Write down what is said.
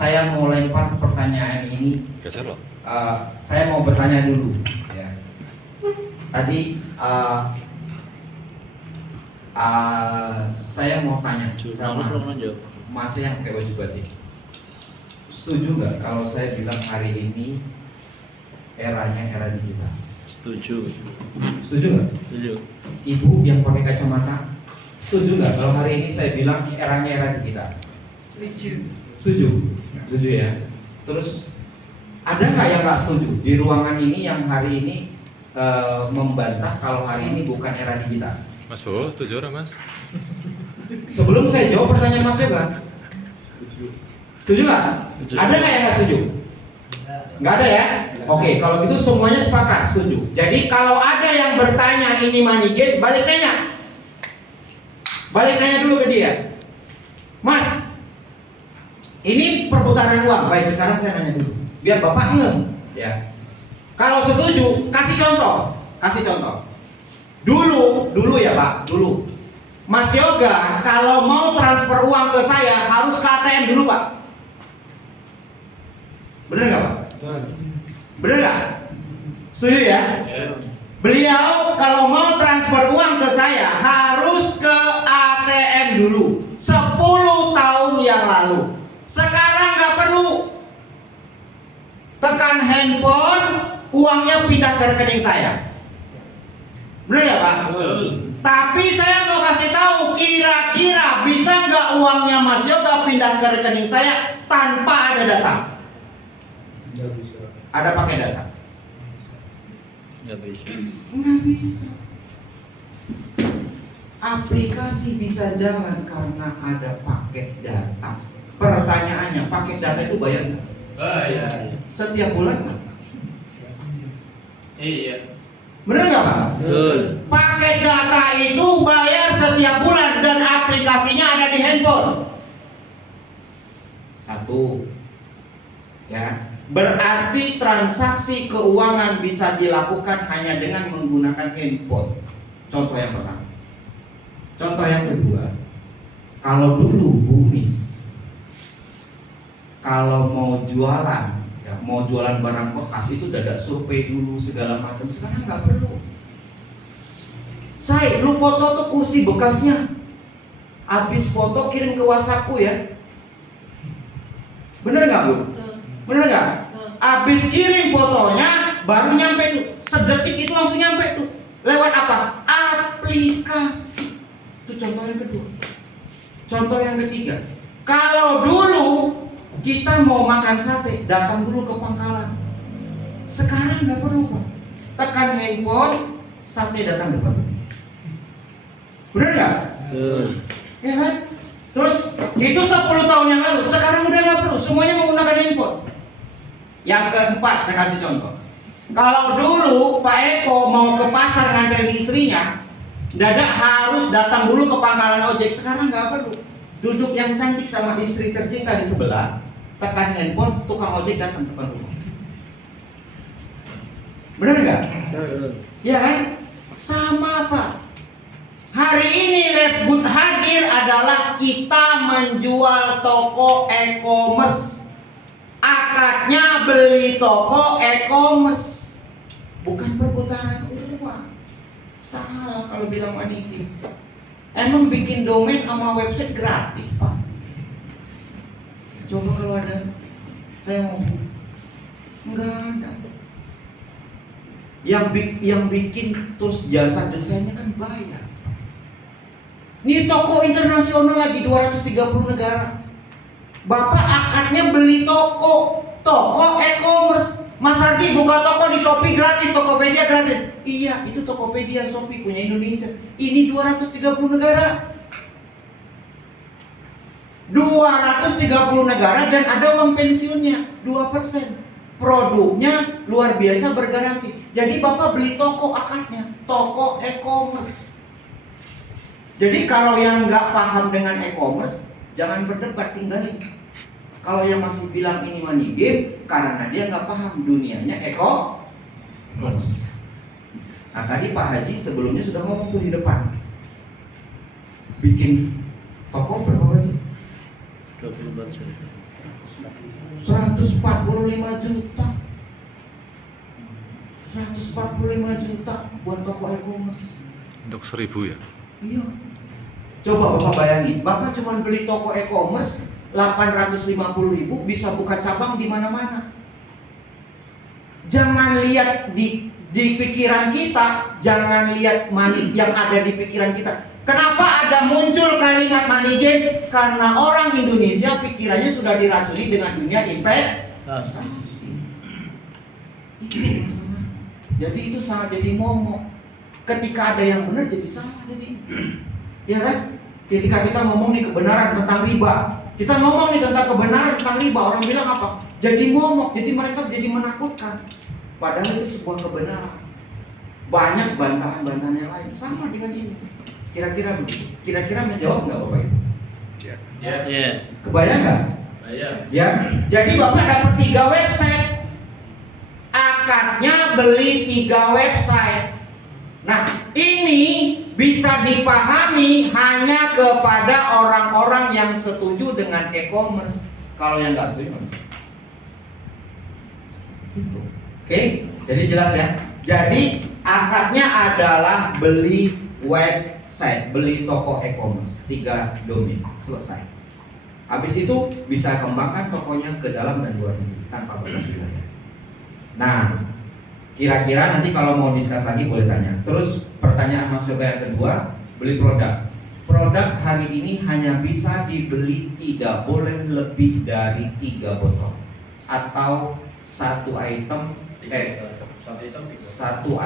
saya mau lempar pertanyaan ini. Saya mau bertanya dulu. Ya. Tadi saya mau tanya sama Mas yang pakai baju batik. Setuju nggak kalau saya bilang hari ini eranya era digital? Setuju. Setuju nggak? Setuju. Ibu yang pakai kacamata, setuju nggak kalau hari ini saya bilang eranya era digital? Setuju. Setuju, setuju ya. Terus ada nggak yang nggak setuju di ruangan ini yang hari ini membantah kalau hari ini bukan era digital? Mas Bowo, setuju orang Mas? Sebelum saya jawab pertanyaan Mas Yoga, setuju nggak? Ada nggak yang nggak setuju? Nggak ada ya? Oke, kalau gitu semuanya sepakat setuju. Jadi kalau ada yang bertanya ini money game, balik nanya dulu ke dia, Mas, ini perputaran uang. Baik, sekarang saya nanya dulu, biar Bapak ngeh ya. Kalau setuju, kasih contoh. Dulu ya Pak, dulu Mas Yoga kalau mau transfer uang ke saya harus ke ATM dulu Pak. Bener nggak Pak? Bener nggak? Setuju ya? Beliau kalau mau transfer uang ke saya harus ke ATM dulu 10 tahun yang lalu. Sekarang nggak perlu. Tekan handphone, uangnya pindah ke rekening saya. Bener ya Pak? Tapi saya mau kasih tahu, kira-kira bisa nggak uangnya Mas Yoga pindah ke rekening saya tanpa ada data? Nggak bisa. Ada pakai data? Nggak bisa. Nggak bisa. Aplikasi bisa jalan karena ada paket data. Pertanyaannya, paket data itu bayar nggak? Bayar. Setiap bulan nggak? Iya. Bener nggak Pak? Betul. Paket data itu bayar setiap bulan dan aplikasinya ada di handphone. Satu, ya. Berarti transaksi keuangan bisa dilakukan hanya dengan menggunakan handphone. Contoh yang pertama. Contoh yang kedua, kalau dulu Bumis, kalau mau jualan, ya, mau jualan barang bekas itu udah ada survei dulu segala macam. Sekarang nggak perlu. Saya, lu foto tuh kursi bekasnya. Habis foto kirim ke WhatsAppku ya. Bener nggak Bu? Bener nggak? Habis kirim fotonya baru nyampe tuh. Sedetik itu langsung nyampe tuh. Lewat apa? Aplikasi. Itu contoh yang kedua. Contoh yang ketiga. Kalau dulu kita mau makan sate, datang dulu ke pangkalan. Sekarang nggak perlu Pak. Tekan handphone, sate datang depan. Bener nggak? Ya kan? Terus itu 10 tahun yang lalu. Sekarang udah nggak perlu. Semuanya menggunakan handphone. Yang keempat, saya kasih contoh. Kalau dulu Pak Eko mau ke pasar nganterin istrinya, dadak harus datang dulu ke pangkalan ojek. Sekarang nggak perlu. Duduk yang cantik sama istri tercinta di sebelah, tekan handphone, tukang ojek datang depan rumah. Bener nggak? Ya kan? Sama Pak. Hari ini Labgood hadir adalah kita menjual toko e-commerce. Akadnya beli toko e-commerce, bukan perputaran uang. Salah kalau bilang money game. Emang bikin domain sama website gratis Pak? Coba kalau ada, saya mau. Enggak ada. Yang bikin terus jasa desainnya kan bayar. Ini toko internasional lagi 230 negara. Bapak akadnya beli toko e-commerce. Mas Ardi buka toko di Shopee gratis, Tokopedia gratis. Iya, itu Tokopedia, Shopee punya Indonesia. Ini 230 negara. 230 negara dan ada uang pensiunnya 2%. Produknya luar biasa bergaransi. Jadi Bapak beli toko akadnya, toko e-commerce. Jadi kalau yang nggak paham dengan e-commerce, jangan berdebat, tinggalin. Kalau yang masih bilang ini money game, karena dia nggak paham dunianya e-commerce. Nah tadi Pak Haji sebelumnya sudah ngomong tuh di depan. Bikin toko berapa sih? 24 juta. 145 juta. 145 juta buat toko e-commerce. Untuk 1000 ya? Iya. Coba Bapak bayangin, Bapak cuma beli toko e-commerce 850.000 bisa buka cabang di mana-mana. Jangan lihat di pikiran kita, jangan lihat money yang ada di pikiran kita. Kenapa ada muncul kalimat money game? Karena orang Indonesia pikirannya sudah diracuni dengan dunia investasi. Itu yang salah. Jadi itu salah jadi momok. Ketika ada yang benar jadi salah jadi. Ya kan? Ketika kita ngomong nih kebenaran tentang riba, kita ngomong nih tentang kebenaran tentang riba, orang bilang apa? Jadi momok, jadi mereka jadi menakutkan. Padahal itu sebuah kebenaran. Banyak bantahan-bantahan yang lain sama dengan ini. Kira-kira begitu. Kira-kira menjawab nggak Bapak Ibu? Ya. Iya. Kebayang nggak? Bayar. Ya. Jadi Bapak dapat 3 website. Akadnya beli 3 website. Nah, ini bisa dipahami hanya kepada orang-orang yang setuju dengan e-commerce. Kalau yang nggak setuju, nggak bisa. Oke, jadi jelas ya. Jadi akadnya adalah beli website, beli toko e-commerce, 3 domain, selesai. Habis itu bisa kembangkan tokonya ke dalam dan luar negeri tanpa batas wilayah. Nah, kira-kira nanti kalau mau diskus lagi boleh tanya. Terus pertanyaan Mas Yoga yang kedua, beli produk. Produk hari ini hanya bisa dibeli, tidak boleh lebih dari 3 botol atau satu item. Satu item 3. Satu